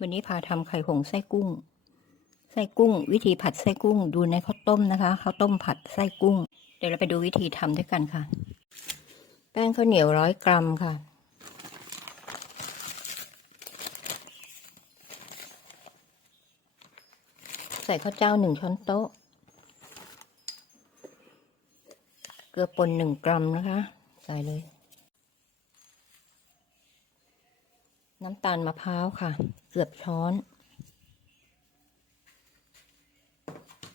วันนี้พาทำไข่หงส์ไส้กุ้ง ไส้กุ้ง วิธีผัดไส้กุ้ง ดูในข้าวต้มนะคะข้าวต้มผัดไส้กุ้ง เดี๋ยวเราไปดูวิธีทำด้วยกันค่ะ แป้งข้าวเหนียวร้อยกรัมค่ะ ใส่ข้าวเจ้าหนึ่งช้อนโต๊ะ เกลือป่นหนึ่งกรัมนะคะ ใส่เลย น้ำตาลมะพร้าวค่ะ เกือบช้อน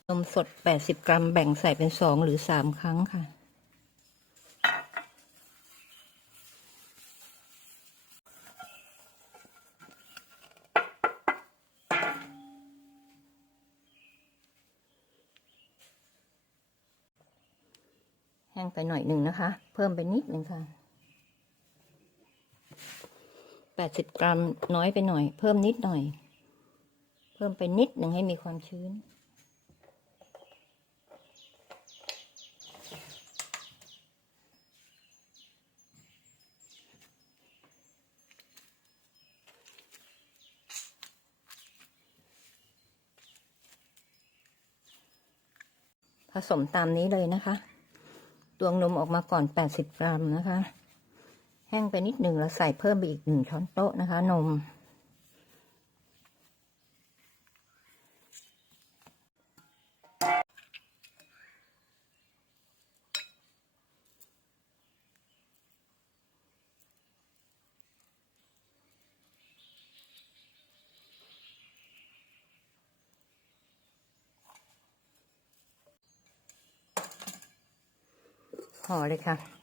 นมสด 80 กรัมแบ่งใส่เป็นสองหรือสามครั้งค่ะ แห้งไปหน่อยหนึ่งนะคะ เพิ่มไปนิดหนึ่งค่ะ แปดสิบกรัมน้อยไปหน่อย เพิ่มนิดหน่อย เพิ่มไปนิดหนึ่งให้มีความชื้น ผสมตามนี้เลยนะคะ ตวงนมออกมาก่อน 80 กรัมนะคะ แห้งไปนิดหนึ่งแล้วใส่เพิ่มไปอีกหนึ่งช้อนโต๊ะนะคะ นมห่อเลยค่ะ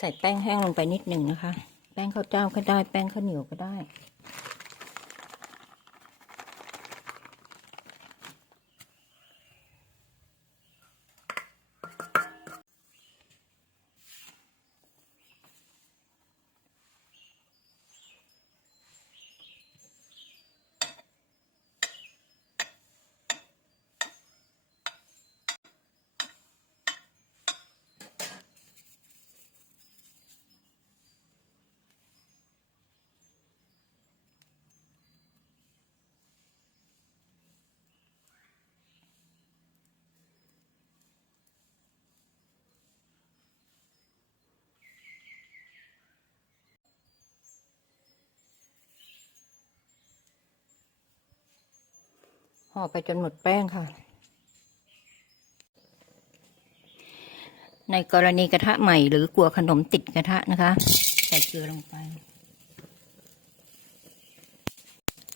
ใส่แป้งแห้งลงไปนิดหนึ่งนะคะ แป้งข้าวเจ้าก็ได้ แป้งข้าวเหนียวก็ได้ ห่อไปจนหมดแป้งค่ะ ในกรณีกระทะใหม่หรือกลัวขนมติดกระทะนะคะ ใส่เกลือลงไป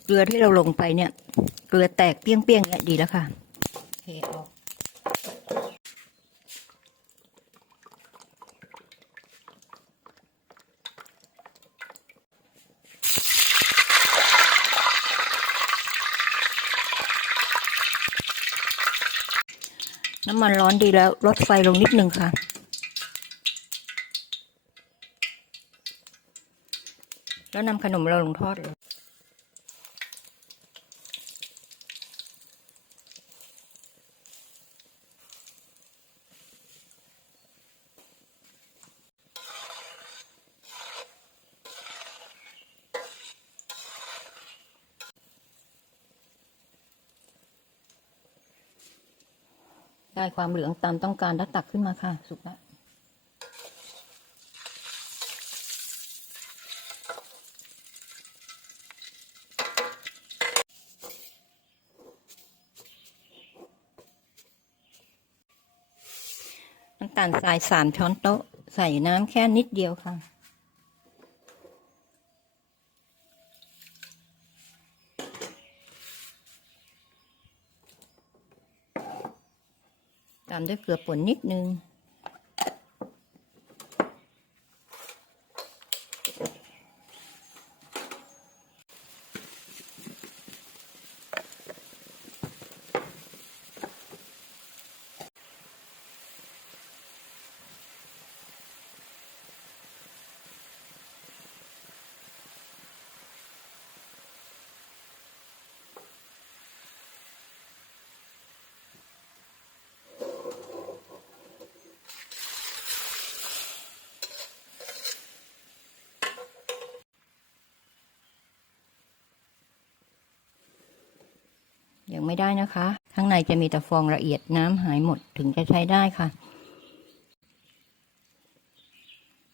เกลือที่เราลงไปเนี่ย เกลือแตกเปี้ยงๆเนี่ยดีแล้วค่ะเทออก น้ำมันร้อนดีแล้วลดไฟลงนิดนึงค่ะ แล้วนำขนมเราลงทอดเลย ได้ความเหลืองตามต้องการแล้วตักขึ้นมาค่ะ สุกแล้วน้ำตาลทรายสามช้อนโต๊ะ ใส่น้ำแค่นิดเดียวค่ะ ตามด้วยเกลือป่นนิดนึง ยังไม่ได้นะคะ ข้างในจะมีแต่ฟองละเอียดน้ำหายหมดถึงจะใช้ได้ค่ะ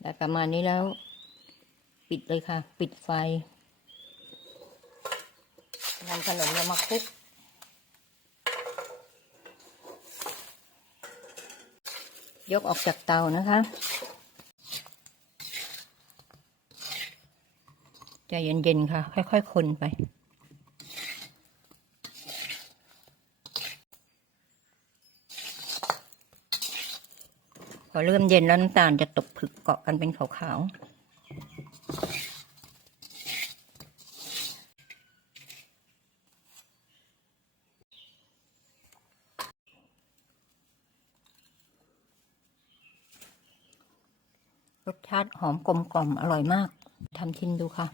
ได้ประมาณนี้แล้ว ปิดเลยค่ะ ปิดไฟนำขนมเรามาคลุกยกออกจากเตานะคะใจเย็นๆค่ะ ค่อยๆคนไป พอเริ่มเย็นแล้วน้ำตาลจะตกผึกเกาะกันเป็นขาวๆรสชาติหอมกลมกล่อมอร่อยมาก ทำชิมดูค่ะ